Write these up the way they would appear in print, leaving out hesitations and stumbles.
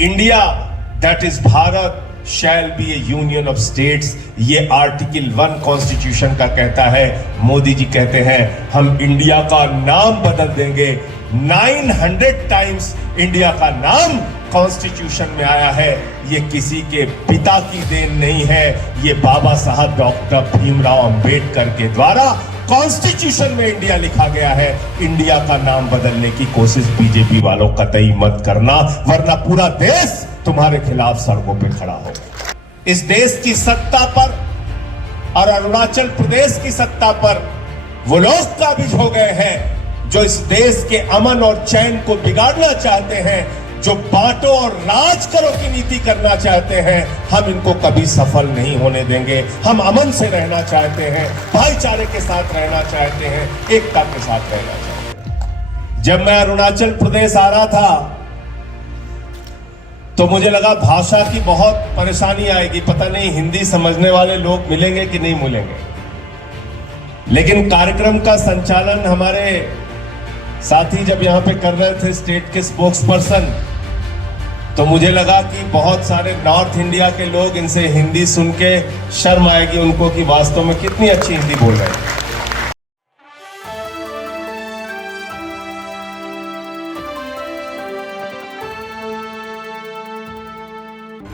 India that is Bharat shall be A union of states, ये article 1 constitution का कहता है। मोदी जी कहते हैं हम इंडिया का नाम बदल देंगे। 900 टाइम्स इंडिया का नाम कॉन्स्टिट्यूशन में आया है। ये किसी के पिता की देन नहीं है, ये बाबा साहब डॉक्टर भीमराव अंबेडकर के द्वारा कॉन्स्टिट्यूशन में इंडिया लिखा गया है। इंडिया का नाम बदलने की कोशिश बीजेपी वालों कतई मत करना, वरना पूरा देश तुम्हारे खिलाफ सड़कों पे खड़ा हो। इस देश की सत्ता पर और अरुणाचल प्रदेश की सत्ता पर वो लोग काबिज हो गए हैं जो इस देश के अमन और चैन को बिगाड़ना चाहते हैं, जो बांटो और राज करो की नीति करना चाहते हैं। हम इनको कभी सफल नहीं होने देंगे। हम अमन से रहना चाहते हैं, भाईचारे के साथ रहना चाहते हैं, एकता के साथ रहना चाहते हैं। जब मैं अरुणाचल प्रदेश आ रहा था तो मुझे लगा भाषा की बहुत परेशानी आएगी, पता नहीं हिंदी समझने वाले लोग मिलेंगे कि नहीं मिलेंगे। लेकिन कार्यक्रम का संचालन हमारे साथी जब यहां पे कर रहे थे, स्टेट के स्पोक्स पर्सन, तो मुझे लगा कि बहुत सारे नॉर्थ इंडिया के लोग इनसे हिंदी सुन के शर्म आएगी उनको कि वास्तव में कितनी अच्छी हिंदी बोल रहे हैं।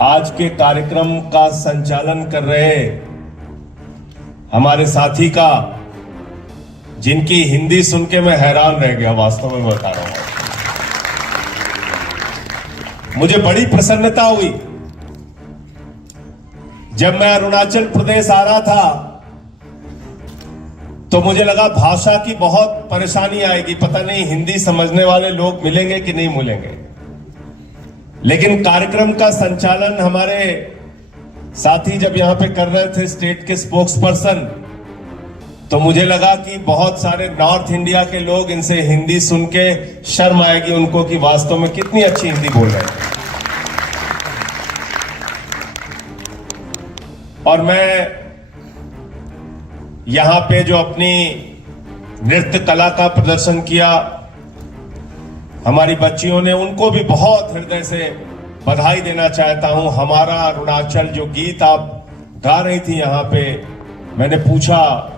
आज के कार्यक्रम का संचालन कर रहे हमारे साथी का, जिनकी हिंदी सुन के मैं हैरान रह गया, वास्तव में बता रहा हूं। मुझे बड़ी प्रसन्नता हुई जब मैं अरुणाचल प्रदेश आ रहा था तो मुझे लगा भाषा की बहुत परेशानी आएगी, पता नहीं हिंदी समझने वाले लोग मिलेंगे कि नहीं मिलेंगे। लेकिन कार्यक्रम का संचालन हमारे साथी जब यहां पे कर रहे थे, स्टेट के स्पोक्स पर्सन, तो मुझे लगा कि बहुत सारे नॉर्थ इंडिया के लोग इनसे हिंदी सुन के शर्म आएगी उनको कि वास्तव में कितनी अच्छी हिंदी बोल रहे हैं। और मैं यहां पे जो अपनी नृत्य कला का प्रदर्शन किया हमारी बच्चियों ने, उनको भी बहुत हृदय से बधाई देना चाहता हूं। हमारा अरुणाचल जो गीत आप गा रही थी यहां पे, मैंने पूछा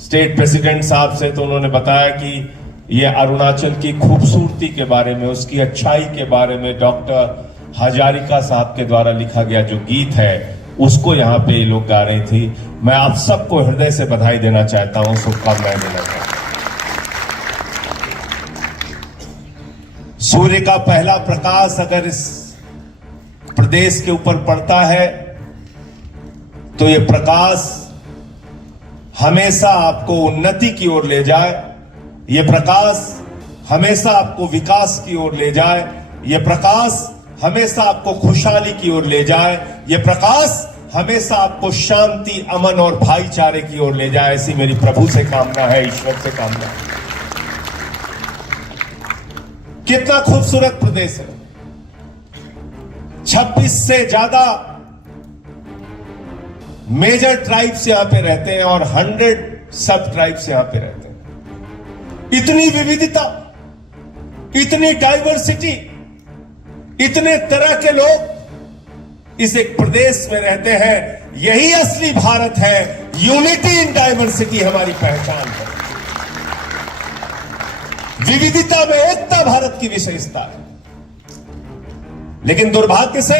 स्टेट प्रेसिडेंट साहब से तो उन्होंने बताया कि ये अरुणाचल की खूबसूरती के बारे में, उसकी अच्छाई के बारे में डॉक्टर हजारिका साहब के द्वारा लिखा गया जो गीत है उसको यहां पे ये लोग गा रही थी। मैं आप सबको हृदय से बधाई देना चाहता हूं, शुभकामनाएं देना चाहता हूं। सूर्य का पहला प्रकाश अगर इस प्रदेश के ऊपर पड़ता है तो यह प्रकाश हमेशा आपको उन्नति की ओर ले जाए, यह प्रकाश हमेशा आपको विकास की ओर ले जाए, यह प्रकाश हमेशा आपको खुशहाली की ओर ले जाए, यह प्रकाश हमेशा आपको शांति, अमन और भाईचारे की ओर ले जाए। ऐसी मेरी प्रभु से कामना है, ईश्वर से कामना है। कितना खूबसूरत प्रदेश है। 26 से ज्यादा मेजर ट्राइब्स यहां पे रहते हैं और 100 सब ट्राइब्स यहां पे रहते हैं। इतनी विविधता, इतनी डाइवर्सिटी, इतने तरह के लोग इस एक प्रदेश में रहते हैं। यही असली भारत है। यूनिटी इन डाइवर्सिटी हमारी पहचान है। विविधता में एकता भारत की विशेषता है। लेकिन दुर्भाग्य से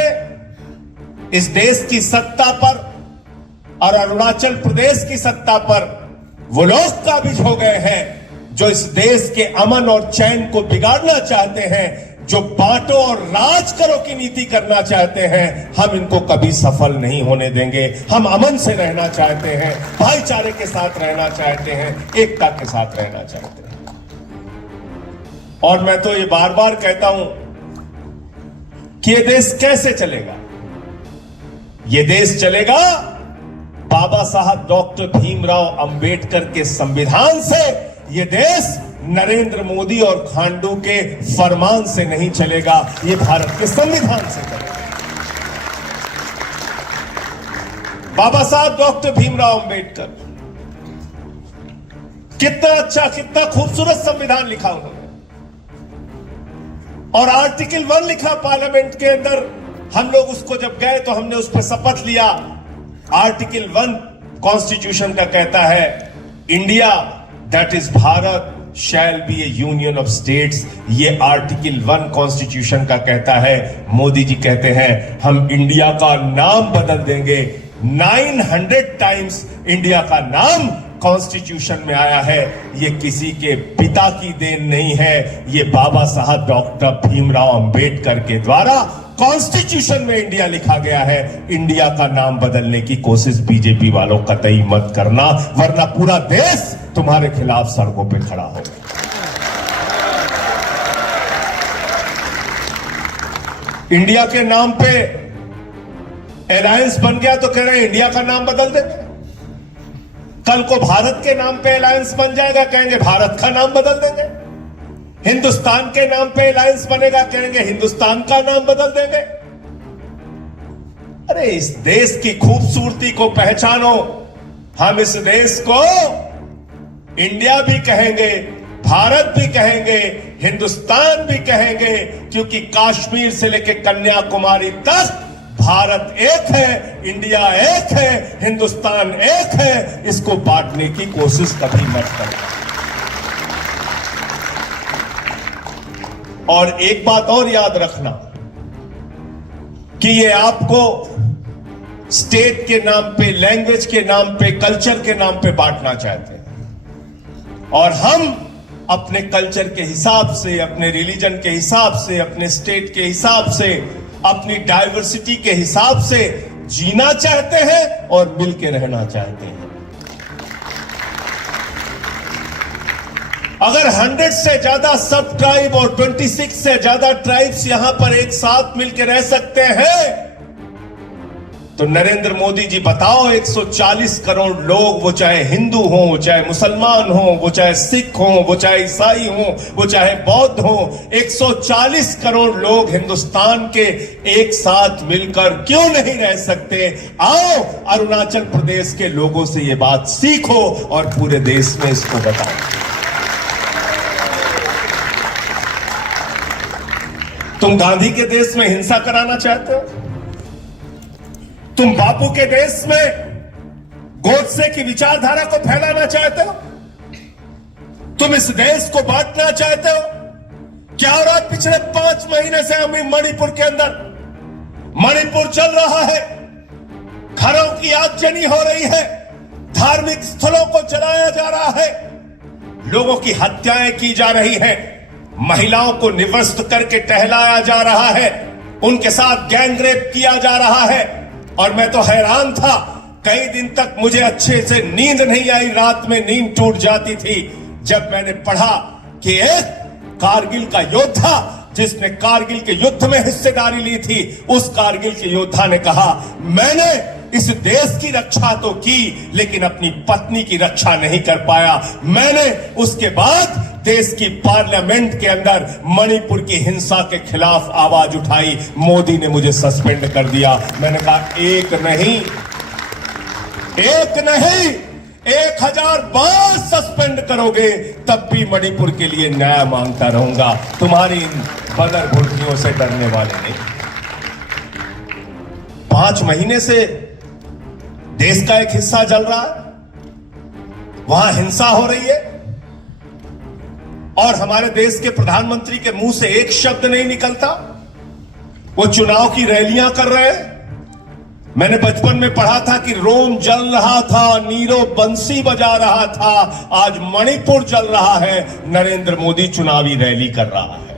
इस देश की सत्ता पर और अरुणाचल प्रदेश की सत्ता पर वो लोग काबिज हो गए हैं जो इस देश के अमन और चैन को बिगाड़ना चाहते हैं, जो बांटो और राज करो की नीति करना चाहते हैं। हम इनको कभी सफल नहीं होने देंगे। हम अमन से रहना चाहते हैं, भाईचारे के साथ रहना चाहते हैं, एकता के साथ रहना चाहते हैं। और मैं तो ये बार बार कहता हूं कि ये देश कैसे चलेगा। ये देश चलेगा बाबा साहब डॉक्टर भीमराव अंबेडकर के संविधान से। ये देश नरेंद्र मोदी और खांडू के फरमान से नहीं चलेगा, ये भारत के संविधान से चलेगा। बाबा साहब डॉक्टर भीमराव अंबेडकर, कितना अच्छा, कितना खूबसूरत संविधान लिखा उन्होंने। और आर्टिकल 1 लिखा पार्लियामेंट के अंदर। हम लोग उसको जब गए तो हमने उस पर शपथ लिया। आर्टिकल 1 कॉन्स्टिट्यूशन का कहता है, India that is Bharat shall be A union of states. ये आर्टिकल 1 कॉन्स्टिट्यूशन का कहता है। मोदी जी कहते हैं हम इंडिया का नाम बदल देंगे। 900 टाइम्स इंडिया का नाम कॉन्स्टिट्यूशन में आया है। ये किसी के पिता की देन नहीं है, ये बाबा साहब डॉक्टर भीमराव अंबेडकर के द्वारा कॉन्स्टिट्यूशन में इंडिया लिखा गया है। इंडिया का नाम बदलने की कोशिश बीजेपी वालों कतई मत करना, वरना पूरा देश तुम्हारे खिलाफ सड़कों पे खड़ा होगा। इंडिया के नाम पे अलायंस बन गया तो कह रहे हैं इंडिया का नाम बदल देंगे। कल को भारत के नाम पे अलायंस बन जाएगा, कहेंगे भारत का नाम बदल देंगे। हिंदुस्तान के नाम पे अलायंस बनेगा, कहेंगे हिंदुस्तान का नाम बदल देंगे। अरे इस देश की खूबसूरती को पहचानो। हम इस देश को इंडिया भी कहेंगे, भारत भी कहेंगे, हिंदुस्तान भी कहेंगे, क्योंकि कश्मीर से लेकर कन्याकुमारी तक भारत एक है, इंडिया एक है, हिंदुस्तान एक है। इसको बांटने की कोशिश कभी मत करना। और एक बात और याद रखना कि ये आपको स्टेट के नाम पे, लैंग्वेज के नाम पे, कल्चर के नाम पे बांटना चाहते हैं। और हम अपने कल्चर के हिसाब से, अपने रिलीजन के हिसाब से, अपने स्टेट के हिसाब से, अपनी डाइवर्सिटी के हिसाब से जीना चाहते हैं और मिलकर रहना चाहते हैं। अगर 100 से ज्यादा सब ट्राइब और 26 से ज्यादा ट्राइब्स यहां पर एक साथ मिलकर रह सकते हैं, तो नरेंद्र मोदी जी बताओ 140 करोड़ लोग, वो चाहे हिंदू हो, वो चाहे मुसलमान हो, वो चाहे सिख हो, वो चाहे ईसाई हो, वो चाहे बौद्ध हो, 140 करोड़ लोग हिंदुस्तान के एक साथ मिलकर क्यों नहीं रह सकते? आओ अरुणाचल प्रदेश के लोगों से ये बात सीखो और पूरे देश में इसको बताओ। तुम गांधी के देश में हिंसा कराना चाहते हो? तुम बापू के देश में गोडसे की विचारधारा को फैलाना चाहते हो? तुम इस देश को बांटना चाहते हो? क्या हो रहा है? पिछले 5 महीने से हम मणिपुर के अंदर, मणिपुर चल रहा है, घरों की आगजनी हो रही है, धार्मिक स्थलों को जलाया जा रहा है, लोगों की हत्याएं की जा रही हैं, महिलाओं को निवस्त्र करके टहलाया जा रहा है, उनके साथ गैंगरेप किया जा रहा है। और मैं तो हैरान था, कई दिन तक मुझे अच्छे से नींद नहीं आई, रात में नींद टूट जाती थी जब मैंने पढ़ा कि एक कारगिल का योद्धा जिसने कारगिल के युद्ध में हिस्सेदारी ली थी, उस कारगिल के योद्धा ने कहा, मैंने इस देश की रक्षा तो की लेकिन अपनी पत्नी की रक्षा नहीं कर पाया। मैंने उसके बाद देश की पार्लियामेंट के अंदर मणिपुर की हिंसा के खिलाफ आवाज उठाई, मोदी ने मुझे सस्पेंड कर दिया। मैंने कहा एक नहीं 1000 बार सस्पेंड करोगे तब भी मणिपुर के लिए न्याय मांगता रहूंगा। तुम्हारी इन बदर भुर्तियों से डरने वाले नहीं। 5 महीने से देश का एक हिस्सा जल रहा है, वहां हिंसा हो रही है और हमारे देश के प्रधानमंत्री के मुंह से एक शब्द नहीं निकलता। वो चुनाव की रैलियां कर रहे हैं। मैंने बचपन में पढ़ा था कि रोम जल रहा था, नीरो बंसी बजा रहा था, आज मणिपुर जल रहा है, नरेंद्र मोदी चुनावी रैली कर रहा है।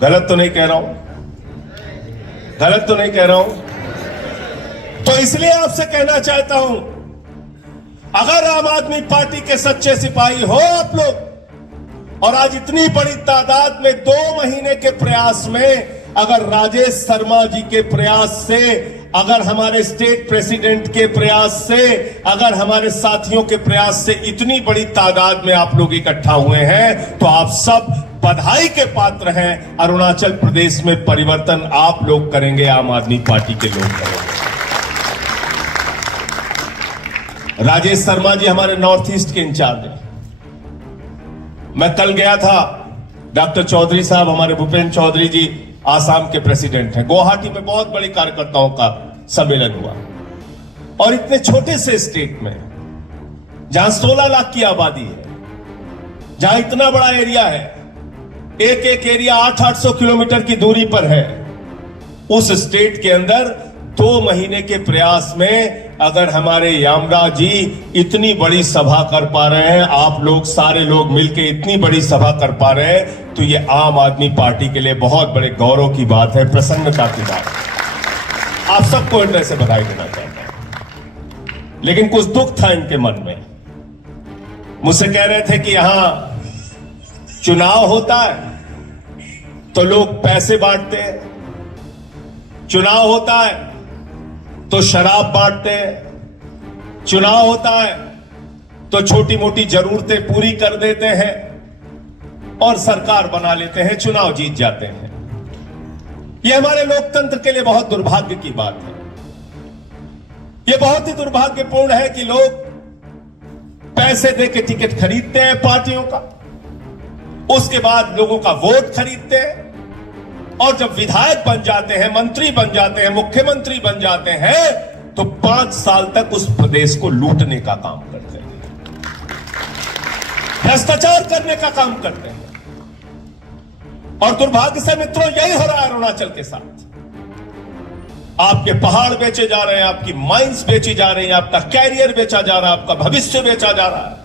गलत तो नहीं कह रहा हूं? गलत तो नहीं कह रहा हूं? तो इसलिए आपसे कहना चाहता हूं, अगर आम आदमी पार्टी के सच्चे सिपाही हो आप लोग, और आज इतनी बड़ी तादाद में 2 महीने के प्रयास में, अगर राजेश शर्मा जी के प्रयास से, अगर हमारे स्टेट प्रेसिडेंट के प्रयास से, अगर हमारे साथियों के प्रयास से इतनी बड़ी तादाद में आप लोग इकट्ठा हुए हैं, तो आप सब बधाई के पात्र हैं। अरुणाचल प्रदेश में परिवर्तन आप लोग करेंगे, आम आदमी पार्टी के लोग करेंगे। राजेश शर्मा जी हमारे नॉर्थ ईस्ट के इंचार्ज हैं। मैं कल गया था, डॉक्टर चौधरी साहब, हमारे भूपेंद्र चौधरी जी आसाम के प्रेसिडेंट हैं, गुवाहाटी में बहुत बड़े कार्यकर्ताओं का सम्मेलन हुआ। और इतने छोटे से स्टेट में जहां 16 लाख की आबादी है, जहां इतना बड़ा एरिया है, एक एक एरिया 800 किलोमीटर की दूरी पर है, उस स्टेट के अंदर 2 महीने के प्रयास में अगर हमारे यामराज जी इतनी बड़ी सभा कर पा रहे हैं, आप लोग सारे लोग मिलकर इतनी बड़ी सभा कर पा रहे हैं, तो ये आम आदमी पार्टी के लिए बहुत बड़े गौरव की बात है, प्रसन्नता की बात है। आप सबको इस तरह से बधाई देना चाहता हूं। लेकिन कुछ दुख था इनके मन में। मुझसे कह रहे थे कि यहां चुनाव होता है तो लोग पैसे बांटते हैं, चुनाव होता है तो शराब बांटते हैं, चुनाव होता है तो छोटी मोटी जरूरतें पूरी कर देते हैं और सरकार बना लेते हैं, चुनाव जीत जाते हैं। यह हमारे लोकतंत्र के लिए बहुत दुर्भाग्य की बात है। यह बहुत ही दुर्भाग्यपूर्ण है कि लोग पैसे देके टिकट खरीदते हैं पार्टियों का, उसके बाद लोगों का वोट खरीदते हैं, और जब विधायक बन जाते हैं, मंत्री बन जाते हैं, मुख्यमंत्री बन जाते हैं, तो 5 साल तक उस प्रदेश को लूटने का काम करते हैं, भ्रष्टाचार करने का काम करते हैं। और दुर्भाग्य से मित्रों यही हो रहा है अरुणाचल के साथ। आपके पहाड़ बेचे जा रहे हैं, आपकी माइंस बेची जा रही है, आपका कैरियर बेचा जा रहा है, आपका भविष्य बेचा जा रहा है,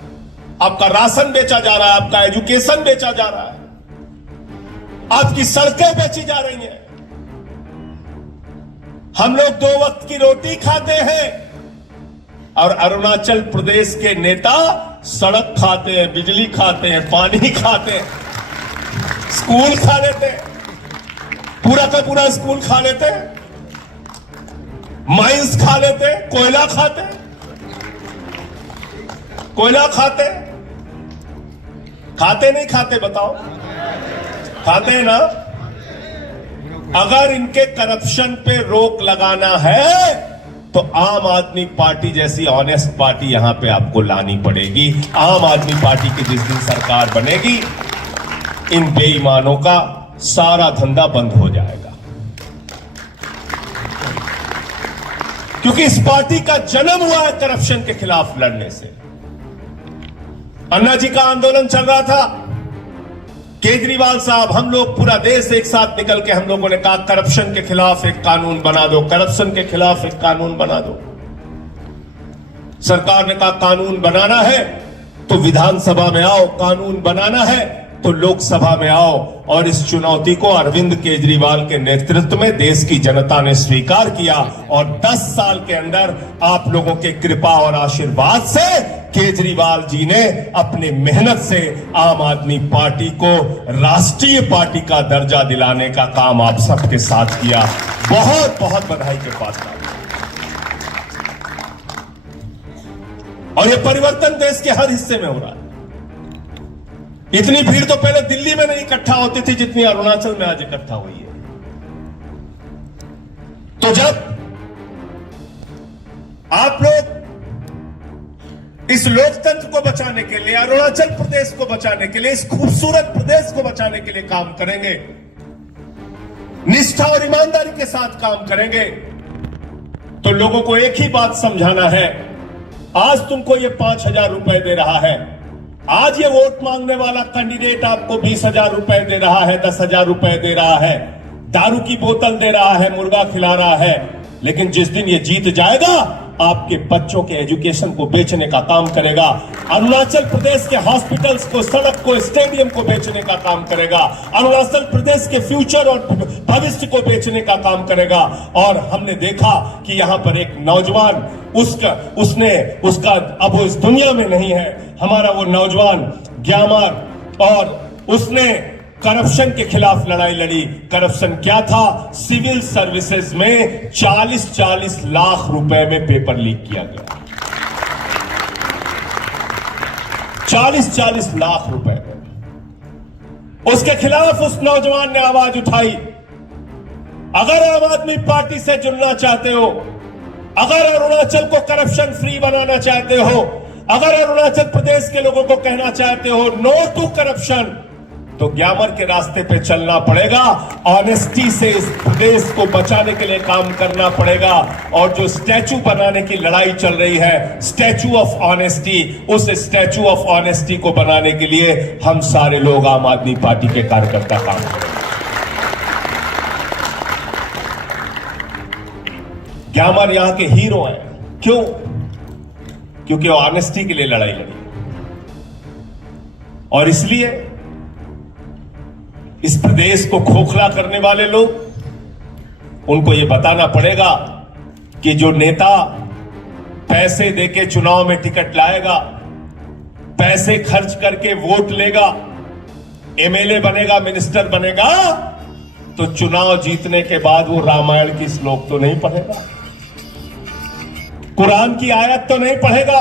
आपका राशन बेचा जा रहा है, आपका एजुकेशन बेचा जा रहा है, आपकी सड़कें बेची जा रही हैं। हम लोग 2 वक्त की रोटी खाते हैं और अरुणाचल प्रदेश के नेता सड़क खाते हैं, बिजली खाते हैं, पानी खाते हैं, स्कूल खा लेते हैं, पूरा का पूरा स्कूल खा लेते हैं, माइंस खा लेते हैं, कोयला खाते हैं, कोयला खाते हैं, खाते नहीं खाते बताओ? खाते हैं ना? अगर इनके करप्शन पे रोक लगाना है तो आम आदमी पार्टी जैसी ऑनेस्ट पार्टी यहां पे आपको लानी पड़ेगी। आम आदमी पार्टी की जिस दिन सरकार बनेगी, इन बेईमानों का सारा धंधा बंद हो जाएगा, क्योंकि इस पार्टी का जन्म हुआ है करप्शन के खिलाफ लड़ने से। अन्ना जी का आंदोलन चल रहा था, केजरीवाल साहब, हम लोग पूरा देश एक साथ निकल के हम लोगों ने कहा करप्शन के खिलाफ एक कानून बना दो, करप्शन के खिलाफ एक कानून बना दो। सरकार ने कहा कानून बनाना है तो विधानसभा में आओ, कानून बनाना है तो लोकसभा में आओ। और इस चुनौती को अरविंद केजरीवाल के नेतृत्व में देश की जनता ने स्वीकार किया और 10 साल के अंदर आप लोगों के कृपा और आशीर्वाद से केजरीवाल जी ने अपनी मेहनत से आम आदमी पार्टी को राष्ट्रीय पार्टी का दर्जा दिलाने का काम आप सबके साथ किया। बहुत बहुत बधाई के पात्र। और यह परिवर्तन देश के हर हिस्से में हो रहा है। इतनी भीड़ तो पहले दिल्ली में नहीं इकट्ठा होती थी जितनी अरुणाचल में आज इकट्ठा हुई है। तो जब आप लोग इस लोकतंत्र को बचाने के लिए, अरुणाचल प्रदेश को बचाने के लिए, इस खूबसूरत प्रदेश को बचाने के लिए काम करेंगे, निष्ठा और ईमानदारी के साथ काम करेंगे, तो लोगों को एक ही बात समझाना है। आज तुमको ये 5,000 रुपए दे रहा है, आज ये वोट मांगने वाला कैंडिडेट आपको 20,000 रुपए दे रहा है, 10,000 रुपए दे रहा है, दारू की बोतल दे रहा है, मुर्गा खिला रहा है, लेकिन जिस दिन ये जीत जाएगा आपके बच्चों के एजुकेशन को बेचने का काम करेगा, अरुणाचल प्रदेश के हॉस्पिटल्स को, सड़क को, स्टेडियम को बेचने का काम करेगा, अरुणाचल प्रदेश के फ्यूचर और भविष्य को बेचने का काम करेगा। और हमने देखा कि यहां पर एक नौजवान, उसका अब वो इस दुनिया में नहीं है, हमारा वो नौजवान ग्यामर, और उसने करप्शन के खिलाफ लड़ाई लड़ी। करप्शन क्या था? सिविल सर्विसेज में 40-40 लाख रुपए में पेपर लीक किया गया, 40-40 लाख रुपए में। उसके खिलाफ उस नौजवान ने आवाज उठाई। अगर आम आदमी पार्टी से जुड़ना चाहते हो, अगर अरुणाचल को करप्शन फ्री बनाना चाहते हो, अगर अरुणाचल प्रदेश के लोगों को कहना चाहते हो नो टू करप्शन, तो ग्यामर के रास्ते पे चलना पड़ेगा। ऑनेस्टी से इस प्रदेश को बचाने के लिए काम करना पड़ेगा। और जो स्टैचू बनाने की लड़ाई चल रही है, स्टैचू ऑफ ऑनेस्टी, उस स्टैचू ऑफ ऑनेस्टी को बनाने के लिए हम सारे लोग आम आदमी पार्टी के कार्यकर्ता काम करेंगे। ग्यामर यहां के हीरो हैं। क्यों? क्योंकि वो ऑनेस्टी के लिए लड़ाई लड़ी और इसलिए इस प्रदेश को खोखला करने वाले लोग, उनको यह बताना पड़ेगा कि जो नेता पैसे देके चुनाव में टिकट लाएगा, पैसे खर्च करके वोट लेगा, एमएलए बनेगा, मिनिस्टर बनेगा, तो चुनाव जीतने के बाद वो रामायण की श्लोक तो नहीं पढ़ेगा, कुरान की आयत तो नहीं पढ़ेगा,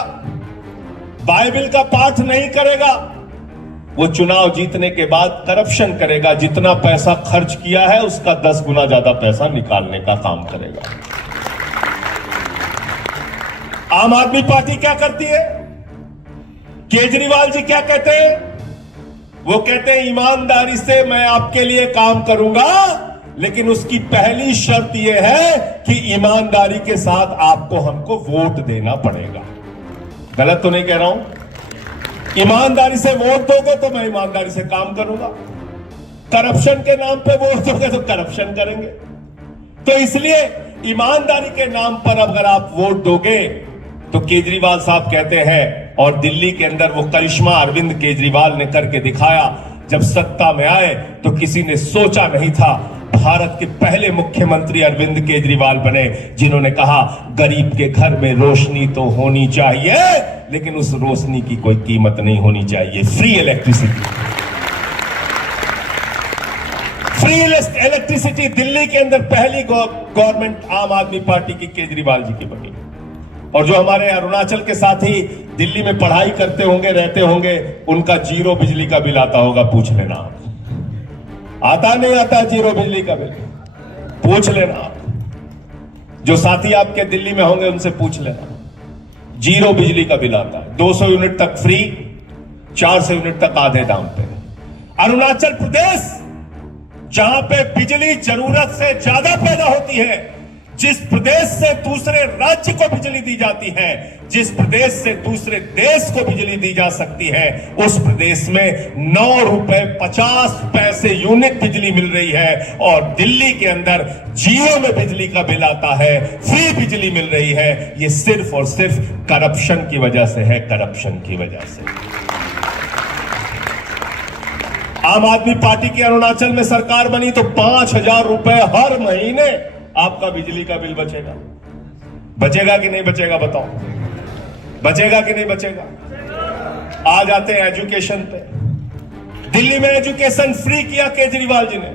बाइबल का पाठ नहीं करेगा। वो चुनाव जीतने के बाद करप्शन करेगा, जितना पैसा खर्च किया है उसका 10 गुना ज्यादा पैसा निकालने का काम करेगा। आम आदमी पार्टी क्या करती है? केजरीवाल जी क्या कहते हैं? वो कहते हैं ईमानदारी से मैं आपके लिए काम करूंगा, लेकिन उसकी पहली शर्त यह है कि ईमानदारी के साथ आपको हमको वोट देना पड़ेगा। गलत तो नहीं कह रहा हूं? ईमानदारी से वोट दोगे तो मैं ईमानदारी से काम करूंगा, करप्शन के नाम पे वोट दोगे तो करप्शन करेंगे। तो इसलिए ईमानदारी के नाम पर अगर आप वोट दोगे तो केजरीवाल साहब कहते हैं, और दिल्ली के अंदर वो करिश्मा अरविंद केजरीवाल ने करके दिखाया। जब सत्ता में आए तो किसी ने सोचा नहीं था, भारत के पहले मुख्यमंत्री अरविंद केजरीवाल बने, जिन्होंने कहा गरीब के घर में रोशनी तो होनी चाहिए, लेकिन उस रोशनी की कोई कीमत नहीं होनी चाहिए। Free electricity, free electricity Delhi के अंदर पहली गवर्नमेंट आम आदमी पार्टी की केजरीवाल जी की बनी। और जो हमारे अरुणाचल के साथी दिल्ली में पढ़ाई करते होंगे, रहते होंगे, उनका 0 बिजली का बिल आता होगा, पूछ लेना आप। आता नहीं आता 0 बिजली का बिल? पूछ लेना आप। जो साथी आपके दिल्ली में होंगे उनसे पूछ लेना। 0 बिजली का बिल आता है, 200 यूनिट तक फ्री, 400 यूनिट तक आधे दाम पे। अरुणाचल प्रदेश जहां पे बिजली जरूरत से ज्यादा पैदा होती है, जिस प्रदेश से दूसरे राज्य को बिजली दी जाती है, जिस प्रदेश से दूसरे देश को बिजली दी जा सकती है, उस प्रदेश में 9 रुपए 50 पैसे यूनिट बिजली मिल रही है। और दिल्ली के अंदर 0 में बिजली का बिल आता है, फ्री बिजली मिल रही है। ये सिर्फ और सिर्फ करप्शन की वजह से है, करप्शन की वजह से। आम आदमी पार्टी की अरुणाचल में सरकार बनी तो 5000 रुपए हर महीने आपका बिजली का बिल बचेगा। बचेगा कि नहीं बचेगा बताओ? बचेगा कि नहीं बचेगा? आ जाते हैं एजुकेशन पे। दिल्ली में एजुकेशन फ्री किया केजरीवाल जी ने।